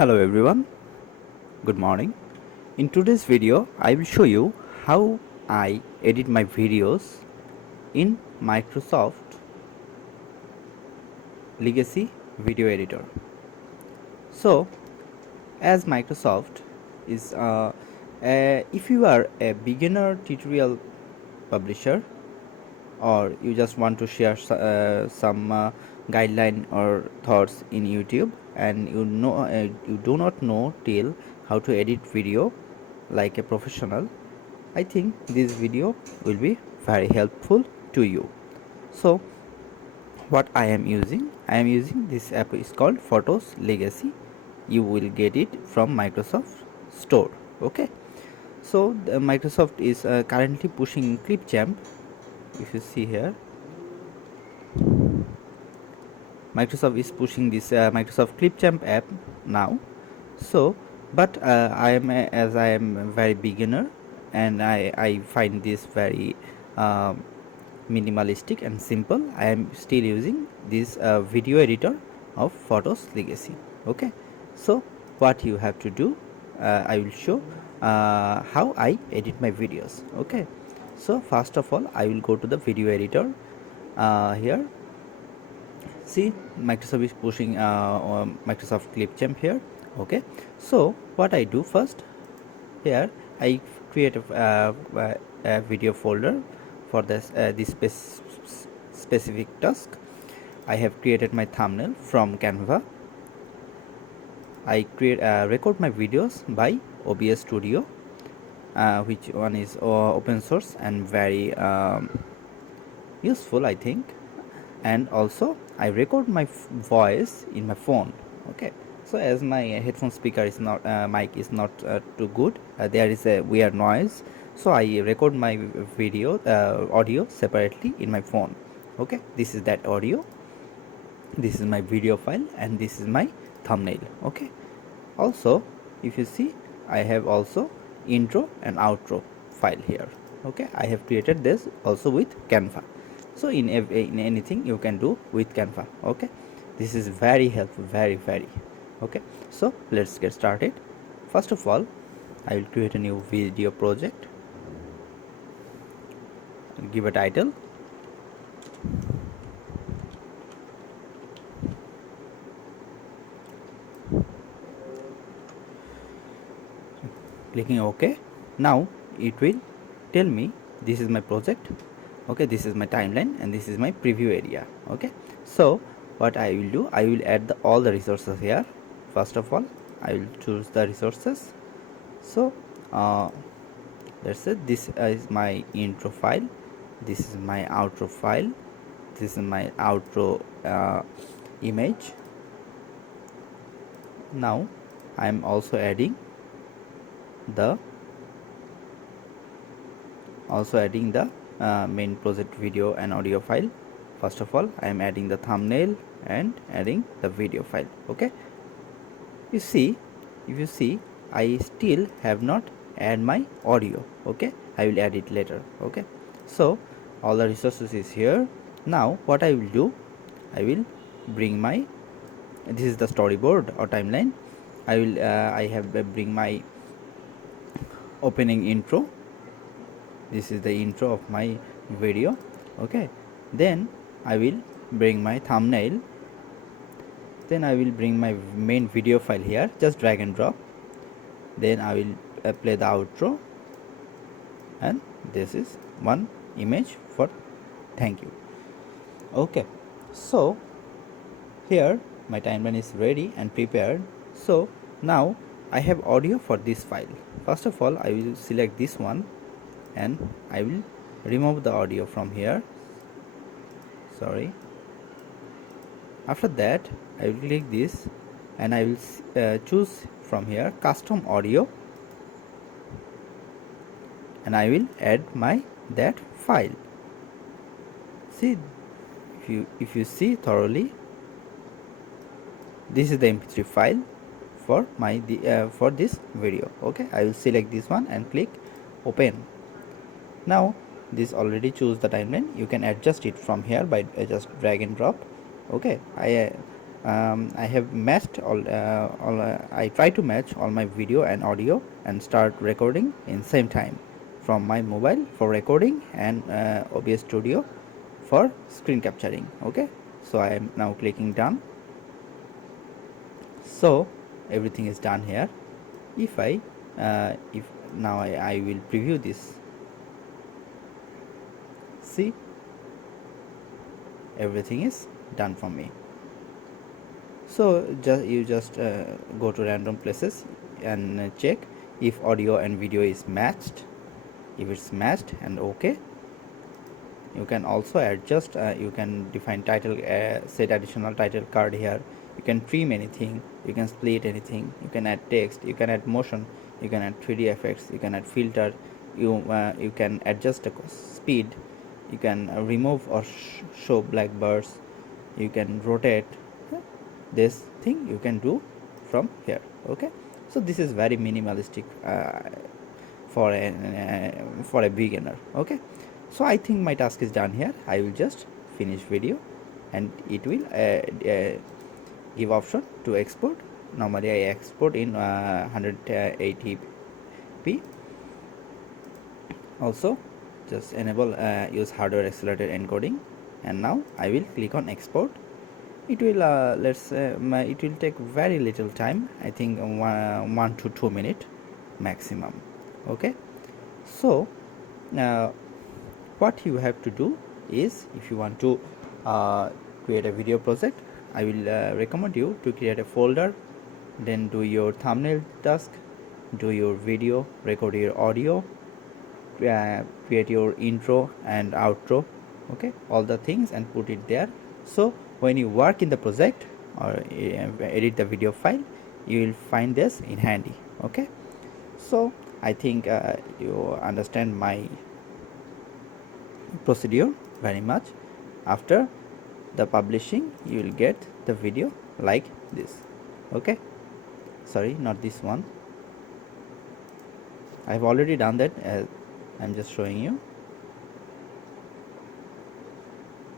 Hello everyone, good morning. In today's video, I will show you how I edit my videos in Microsoft Legacy Video Editor. So, as Microsoft is, if you are a beginner tutorial publisher or you just want to share some guideline or thoughts in YouTube and you do not know till how to edit video like a professional, I think this video will be very helpful to you. So what I am using this app is called Photos Legacy. You will get it from Microsoft Store. Okay, so Microsoft is currently pushing Clipchamp. If you see here, Microsoft is pushing this Microsoft Clipchamp app now. So but as I am a very beginner and I find this very minimalistic and simple, I am still using this video editor of Photos Legacy. Okay, so what you have to do, I will show how I edit my videos. Okay, so first of all I will go to the video editor. Here, see, Microsoft is pushing Microsoft Clipchamp here. Okay, so what I do first, here I create a video folder for this specific task. I have created my thumbnail from Canva. I record my videos by OBS Studio, which one is open source and very useful, I think. And also I record my voice in my phone. Okay, so as my headphone speaker is not mic is not too good, there is a weird noise, so I record my video audio separately in my phone. Okay, this is that audio, this is my video file, and this is my thumbnail. Okay, also if you see, I have also intro and outro file here. Okay, I have created this also with Canva. So in anything you can do with Canva. Okay, this is very helpful, very. Okay, so let's get started. First of all, I will create a new video project. I'll give a title. Clicking OK. Now it will tell me this is my project. Okay, this is my timeline and this is my preview area. Okay, so what I will do, I will add all the resources here. First of all, I will choose the resources. So that's it. This is my intro file, this is my outro file, this is my outro image. Now I am also adding the main project video and audio file. First of all, I am adding the thumbnail and adding the video file. Okay, if you see, I still have not add my audio. Okay, I will add it later. Okay, so all the resources is here. Now what I will do, I will bring my, this is the storyboard or timeline. I have bring my opening intro. This is the intro of my video. Okay, then I will bring my thumbnail, then I will bring my main video file here, just drag and drop, then I will play the outro, and this is one image for thank you. Okay, so here my timeline is ready and prepared. So now I have audio for this file. First of all, I will select this one and I will remove the audio from here. Sorry. After that, I will click this and I will choose from here custom audio, and I will add my that file. See, if you see thoroughly, this is the mp3 file for my for this video. Okay, I will select this one and click open. Now this already choose the timeline. You can adjust it from here by just drag and drop. Okay, I have matched I try to match all my video and audio and start recording in same time from my mobile for recording and OBS Studio for screen capturing. Okay, so I am now clicking done. So everything is done here. If now I will preview this. See, everything is done for me. So you just go to random places and check if audio and video is matched. If it's matched and okay, you can also adjust, you can define title, set additional title card here. You can trim anything, you can split anything, you can add text, you can add motion, you can add 3D effects, you can add filter, you can adjust the speed, you can remove or show black bars, you can rotate. This thing you can do from here. Okay, so this is very minimalistic for a beginner. Okay, so I think my task is done here. I will just finish video and it will give option to export. Normally I export in 180p. Also just enable use hardware accelerated encoding, and now I will click on export. It will it will take very little time. I think 1 to 2 minutes maximum. Okay, so what you have to do is, if you want to create a video project, I will recommend you to create a folder, then do your thumbnail task, do your video, record your audio, create your intro and outro, okay, all the things, and put it there. So when you work in the project or edit the video file, you will find this in handy. Okay, so I think you understand my procedure very much. After the publishing, you will get the video like this. Okay, sorry, not this one. I've already done that. I'm just showing you.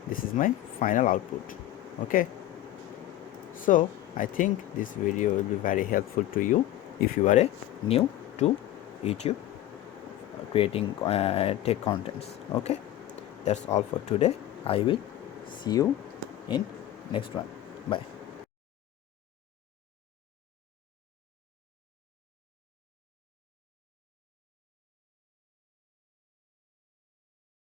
This is my final output. Okay, so I think this video will be very helpful to you if you are a new to YouTube creating tech contents. Okay, that's all for today. I will see you in next one. Bye.